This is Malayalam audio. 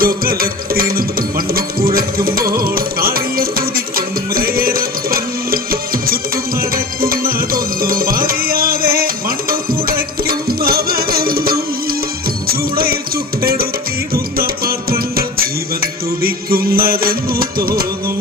ഓരോ കലത്തിനും മണ്ണു കുഴയ്ക്കുമ്പോൾ കാളിയെ സ്തുതിക്കും രയരപ്പൻ. ചുറ്റും നടക്കുന്നതൊന്നും അറിയാതെ മണ്ണു കുഴയ്ക്കും അവനെന്നും. ചൂളയിൽ ചുട്ടെടുത്തിടുന്ന പാത്രങ്ങൾ ജീവൻ തുടിക്കുന്നതെന്നു തോന്നും.